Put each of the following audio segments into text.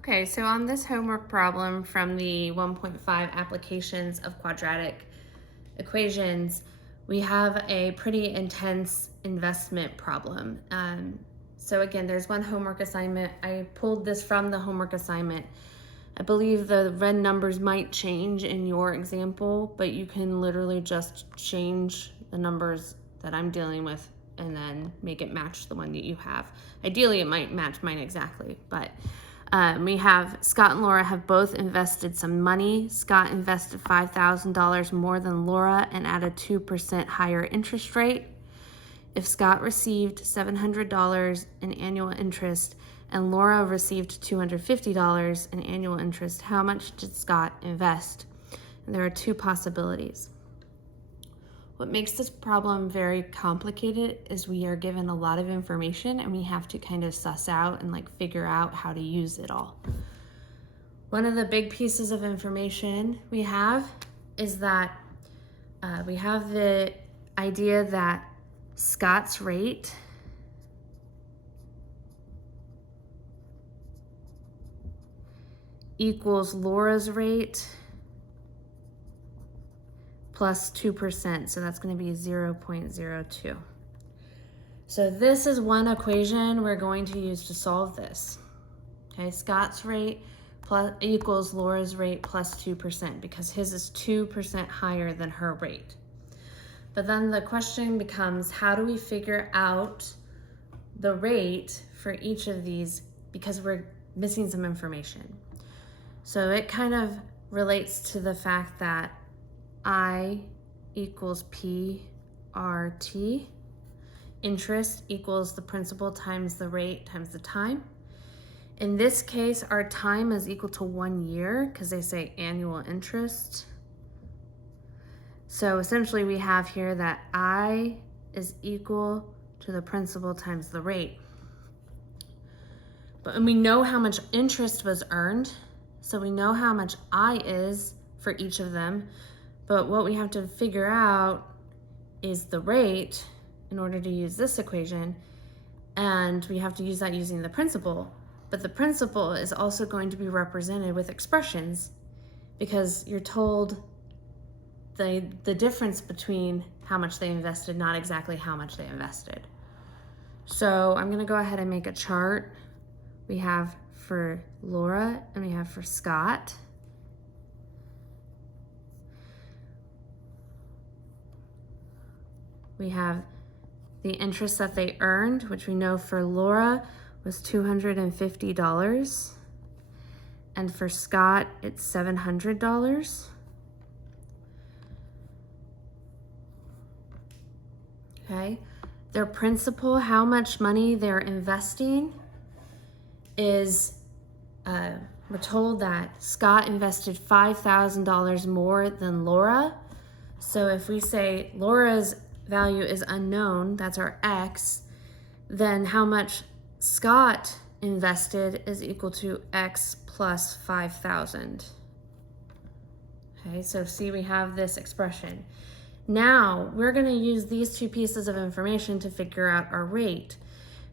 Okay, so on this homework problem from the 1.5 applications of quadratic equations, we have a pretty intense investment problem. So again, there's one homework assignment. I pulled this from the homework assignment. I believe the red numbers might change in your example, but you can literally just change the numbers that I'm dealing with and then make it match the one that you have. Ideally, it might match mine exactly, but we have Scott and Laura have both invested some money. Scott invested $5,000 more than Laura and at a 2% higher interest rate. If Scott received $700 in annual interest and Laura received $250 in annual interest, how much did Scott invest? And there are two possibilities. What makes this problem very complicated is we are given a lot of information and we have to kind of suss out and figure out how to use it all. One of the big pieces of information we have is that we have the idea that Scott's rate equals Laura's rate plus 2%, so that's going to be 0.02. So this is one equation we're going to use to solve this. Okay, Scott's rate equals Laura's rate plus 2% because his is 2% higher than her rate. But then the question becomes, how do we figure out the rate for each of these because we're missing some information? So it kind of relates to the fact that I equals PRT. Interest equals the principal times the rate times the time. In this case, our time is equal to 1 year because they say annual interest. So essentially we have here that I is equal to the principal times the rate. But we know how much interest was earned, so we know how much I is for each of them. But what we have to figure out is the rate in order to use this equation, and we have to use that using the principal. But the principal is also going to be represented with expressions because you're told the difference between how much they invested, not exactly how much they invested. So I'm going to go ahead and make a chart. We have for Laura and we have for Scott. We have the interest that they earned, which we know for Laura was $250. And for Scott, it's $700. Okay. Their principal, how much money they're investing is, we're told that Scott invested $5,000 more than Laura. So if we say Laura's value is unknown, that's our X, then how much Scott invested is equal to X plus 5,000. Okay, so see, we have this expression. Now we're going to use these two pieces of information to figure out our rate,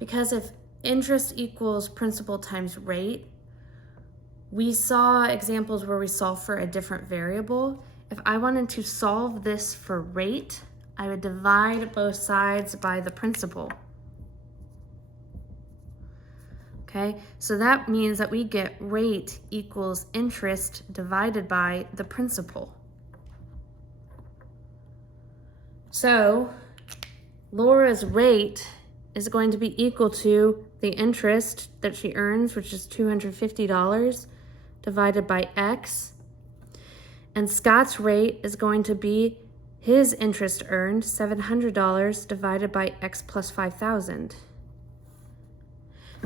because if interest equals principal times rate, we saw examples where we solve for a different variable. If I wanted to solve this for rate, I would divide both sides by the principal. Okay, so that means that we get rate equals interest divided by the principal. So Laura's rate is going to be equal to the interest that she earns, which is $250, divided by X. And Scott's rate is going to be his interest earned, $700, divided by X plus 5,000.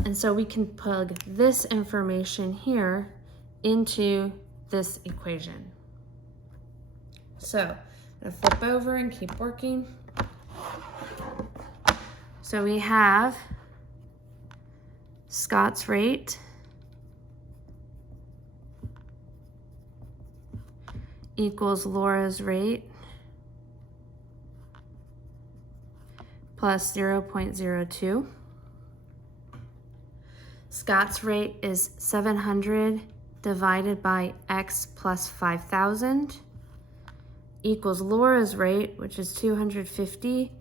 And so we can plug this information here into this equation. So I'm going to flip over and keep working. So we have Scott's rate equals Laura's rate plus 0.02. Scott's rate is 700 divided by x plus 5,000 equals Laura's rate, which is 250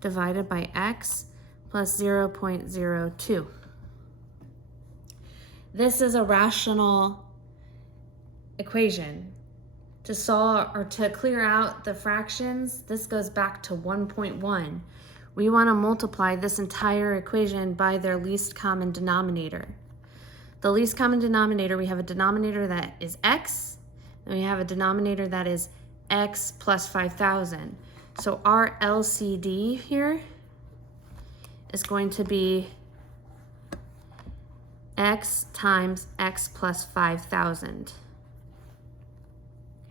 divided by x plus 0.02. This is a rational equation. To solve or to clear out the fractions, this goes back to 1.1. We want to multiply this entire equation by their least common denominator. The least common denominator, we have a denominator that is x, and we have a denominator that is x plus 5,000. So our LCD here is going to be x times x plus 5,000.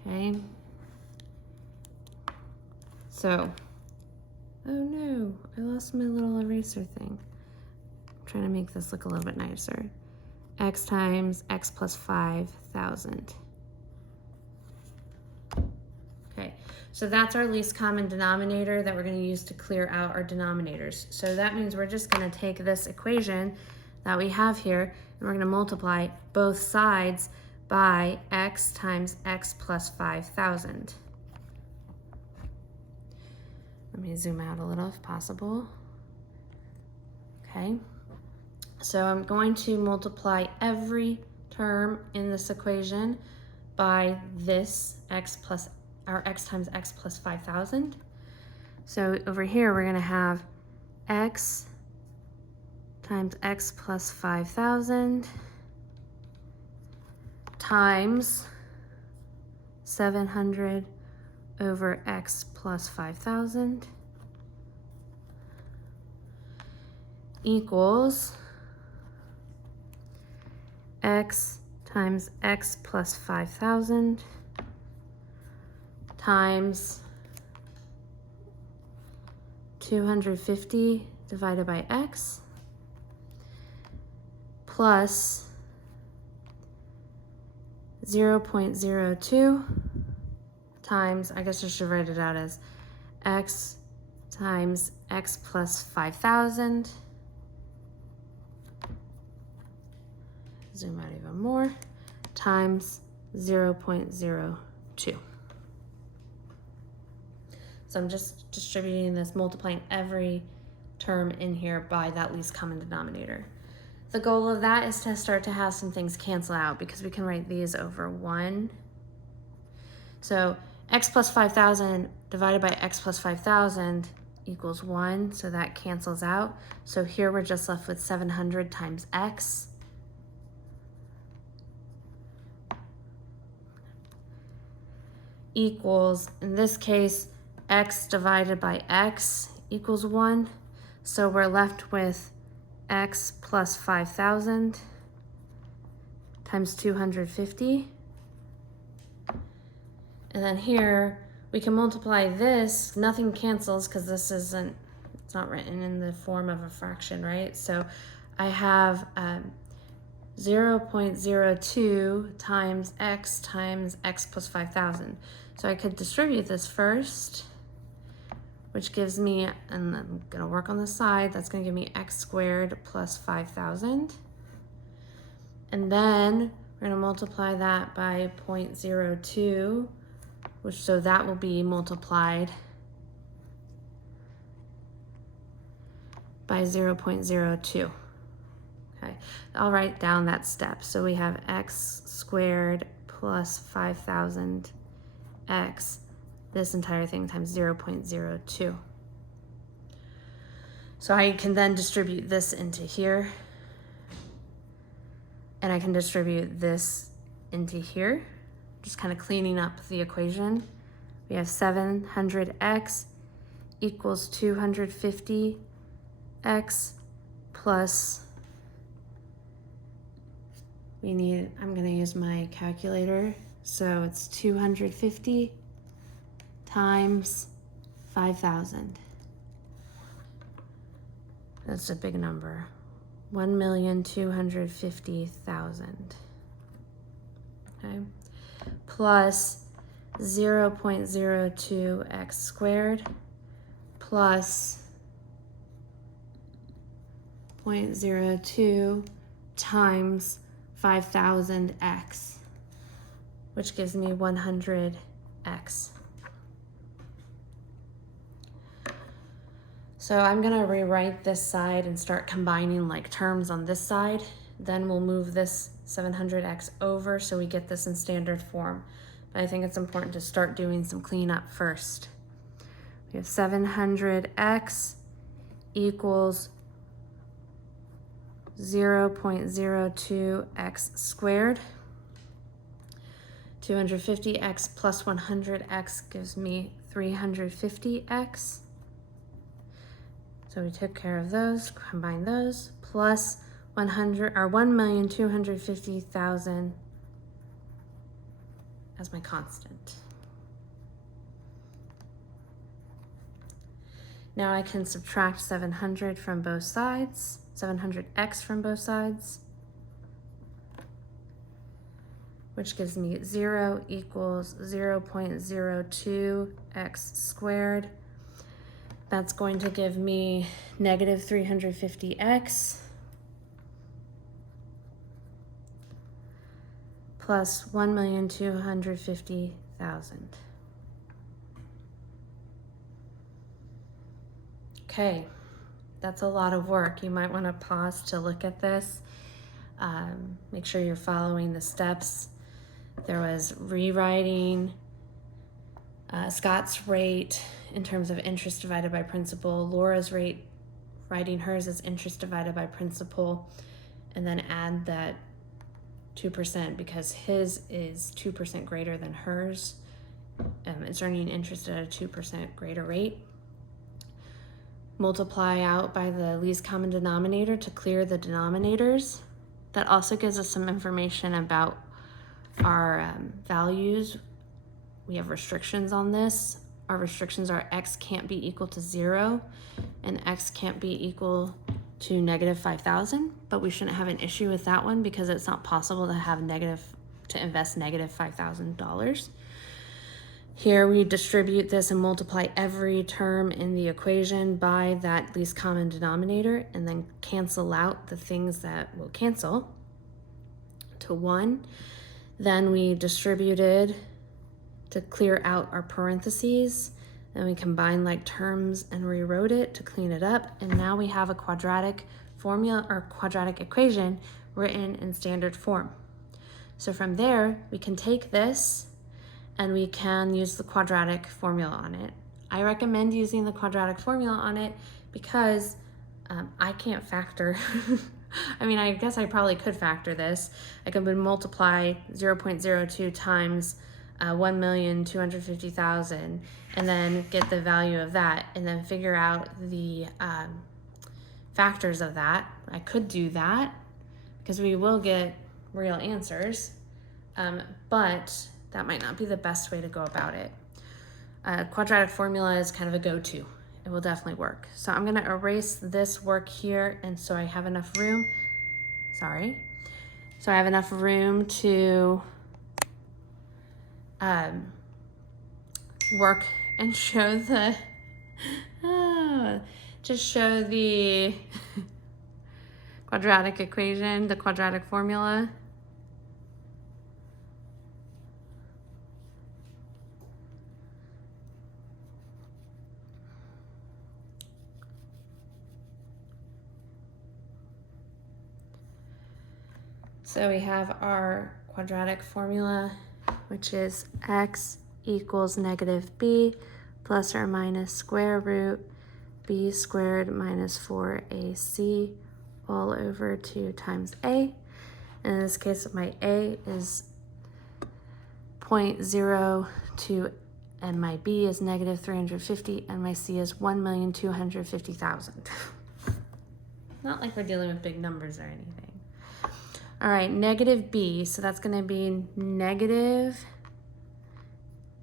Okay, so, oh no, I lost my little eraser thing. I'm trying to make this look a little bit nicer. X times x plus 5,000. Okay, so that's our least common denominator that we're going to use to clear out our denominators. So that means we're just going to take this equation that we have here and we're going to multiply both sides by x times x plus 5,000. Let me zoom out a little if possible. Okay, so I'm going to multiply every term in this equation by this x times x plus 5,000. So over here we're going to have x times x plus 5,000 times 700 over x plus 5,000 equals x times x plus 5,000 times 250 divided by x plus 0.02 times, I guess I should write it out as x times x plus 5,000. Zoom out even more, times 0.02. So I'm just distributing this, multiplying every term in here by that least common denominator. The goal of that is to start to have some things cancel out because we can write these over 1. So x plus 5,000 divided by x plus 5,000 equals 1, so that cancels out. So here we're just left with 700 times x equals, in this case, x divided by x equals 1. So we're left with x plus 5,000 times 250. And then here, we can multiply this. Nothing cancels because this isn't, it's not written in the form of a fraction, right? So I have 0.02 times x plus 5,000. So I could distribute this first, which gives me, and I'm gonna work on the side, that's gonna give me x squared plus 5,000. And then we're gonna multiply that by 0.02, which, so that will be multiplied by 0.02. Okay, I'll write down that step. So we have x squared plus 5,000 x, this entire thing times 0.02. So I can then distribute this into here, and I can distribute this into here, just kind of cleaning up the equation. We have 700x equals 250x plus, I'm gonna use my calculator, so it's 250 times 5,000. That's a big number. 1,250,000. Okay. Plus 0.02x squared plus 0.02 times 5,000x, which gives me 100x. So I'm gonna rewrite this side and start combining like terms on this side. Then we'll move this 700x over so we get this in standard form. But I think it's important to start doing some cleanup first. We have 700x equals 0.02x squared. 250x plus 100x gives me 350x. So we took care of those, combine those, plus 1,250,000 as my constant. Now I can subtract 700 from both sides, 700x from both sides, which gives me 0 equals 0.02x squared. That's going to give me negative 350x plus 1,250,000. Okay, that's a lot of work. You might want to pause to look at this. Make sure you're following the steps. There was rewriting Scott's rate in terms of interest divided by principal, Laura's rate, writing hers as interest divided by principal, and then add that 2% because his is 2% greater than hers. It's earning interest at a 2% greater rate. Multiply out by the least common denominator to clear the denominators. That also gives us some information about our values. We have restrictions on this. Our restrictions are x can't be equal to 0 and x can't be equal to negative 5,000, but we shouldn't have an issue with that one because it's not possible to invest negative $5,000. Here we distribute this and multiply every term in the equation by that least common denominator and then cancel out the things that will cancel to 1. Then we distributed to clear out our parentheses. Then we combined like terms and rewrote it to clean it up. And now we have a quadratic formula or quadratic equation written in standard form. So from there, we can take this and we can use the quadratic formula on it. I recommend using the quadratic formula on it because I can't factor. I mean, I guess I probably could factor this. I could multiply 0.02 times 1,250,000 and then get the value of that and then figure out the factors of that. I could do that because we will get real answers, but that might not be the best way to go about it. Quadratic formula is kind of a go-to. It will definitely work. So I'm gonna erase this work here and so I have enough room, So I have enough room to work and show the, just show the quadratic equation, the quadratic formula. So we have our quadratic formula, which is x equals negative b plus or minus square root b squared minus 4ac all over 2 times a. In this case, my a is 0.02 and my b is negative 350 and my c is 1,250,000. Not like we're dealing with big numbers or anything. All right, negative b, so that's going to be negative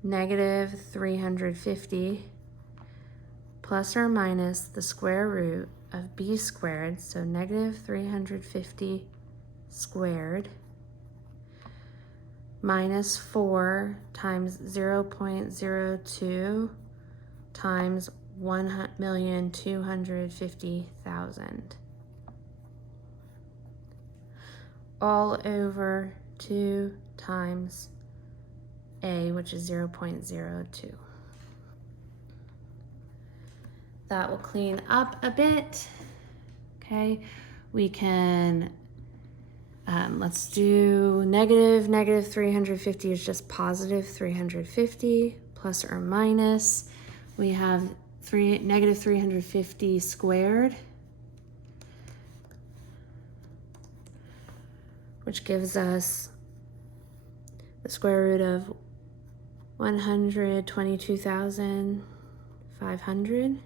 350 plus or minus the square root of b squared, so negative 350 squared minus 4 times 0.02 times 1,250,000. all over 2 times A, which is 0.02. That will clean up a bit. Okay, we can, let's do negative 350 is just positive 350, plus or minus. We have negative 350 squared, which gives us the square root of 122,500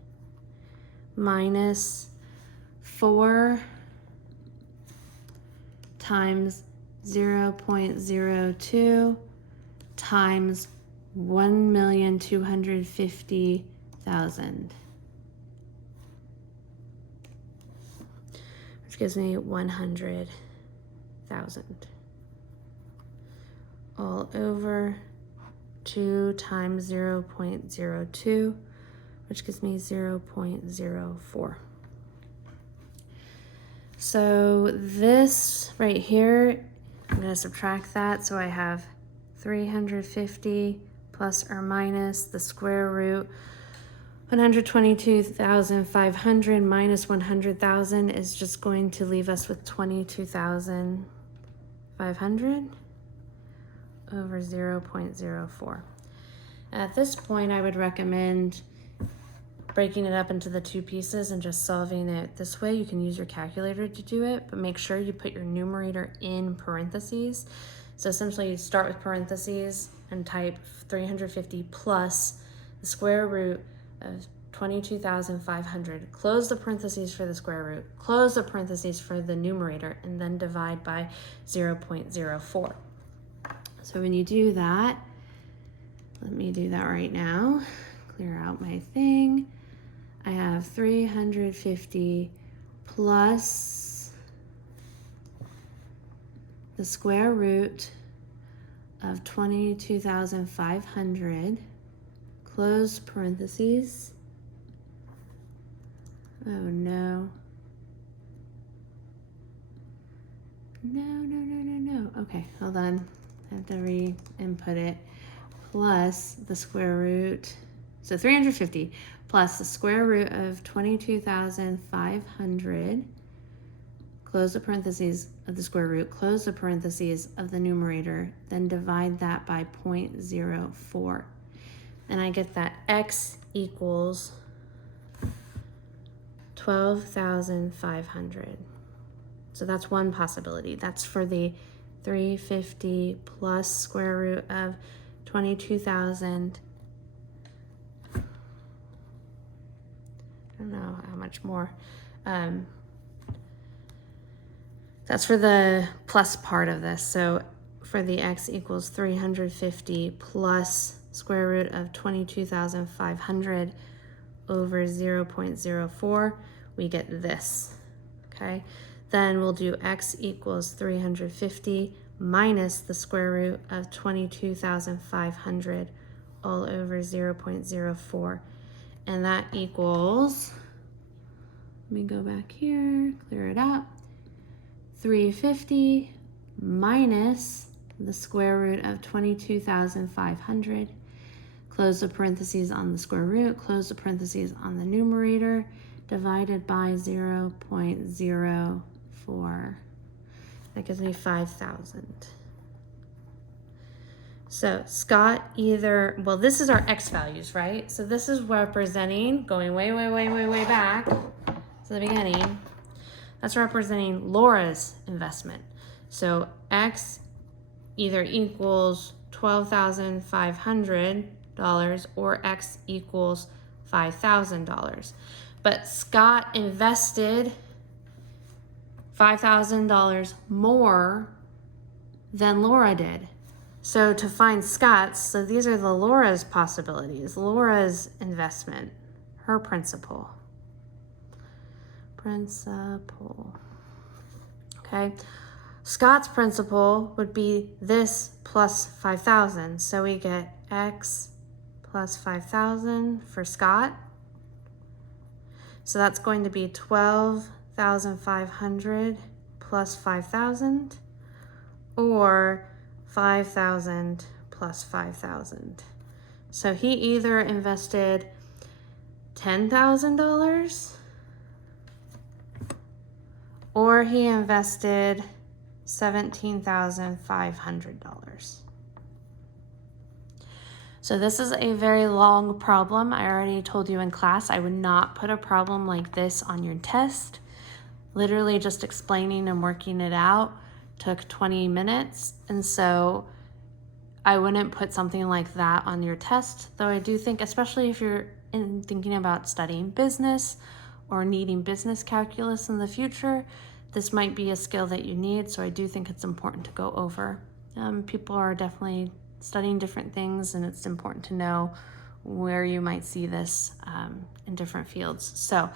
minus 4 times 0.02 times 1,250,000, which gives me 100,000, all over 2 times 0.02, which gives me 0.04. So this right here, I'm going to subtract that. So I have 350 plus or minus the square root 122,500 minus 100,000 is just going to leave us with 22,500 over 0.04. At this point, I would recommend breaking it up into the 2 pieces and just solving it this way. You can use your calculator to do it, but make sure you put your numerator in parentheses. So essentially you start with parentheses and type 350 plus the square root of 22,500. Close the parentheses for the square root, close the parentheses for the numerator, and then divide by 0.04. So when you do that, let me do that right now. Clear out my thing. I have 350 plus the square root of 22,500, close parentheses. Oh no. No. Okay, hold on. I have to re-input it. Plus the square root. So 350 plus the square root of 22,500, close the parentheses of the square root, close the parentheses of the numerator, then divide that by 0.04. And I get that x equals 12,500. So that's one possibility. That's for the 350 plus square root of 22,000. I don't know how much more. That's for the plus part of this. So for the x equals 350 plus square root of 22,500 over 0.04, we get this, okay? Then we'll do x equals 350 minus the square root of 22,500 all over 0.04. And that equals, let me go back here, clear it up, 350 minus the square root of 22,500, close the parentheses on the square root, close the parentheses on the numerator, divided by 0.04. That gives me 5,000. So Scott either, well, this is our x values, right? So this is representing, going way back to the beginning, that's representing Laura's investment. So x either equals $12,500 or x equals $5,000. But Scott invested $5,000 more than Laura did. So to find Scott's, so these are the Laura's possibilities. Laura's investment, her principal. Okay. Scott's principal would be this plus 5,000. So we get x plus 5,000 for Scott. So that's going to be 12,500 plus 5,000 or 5,000 plus 5,000. So he either invested $10,000 or he invested $17,500. So this is a very long problem. I already told you in class I would not put a problem like this on your test. Literally just explaining and working it out took 20 minutes. And so I wouldn't put something like that on your test, though I do think, especially if you're thinking about studying business or needing business calculus in the future, this might be a skill that you need. So I do think it's important to go over. People are definitely studying different things, and it's important to know where you might see this in different fields. So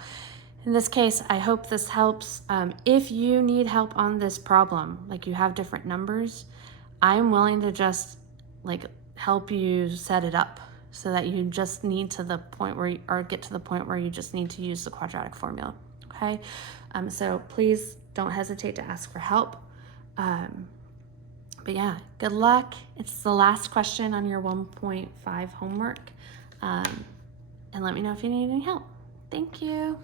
in this case, I hope this helps. If you need help on this problem, like you have different numbers, I'm willing to just help you set it up so that you just need to the point where get to the point where you just need to use the quadratic formula. Okay. So please don't hesitate to ask for help. But yeah, good luck. It's the last question on your 1.5 homework. And let me know if you need any help. Thank you.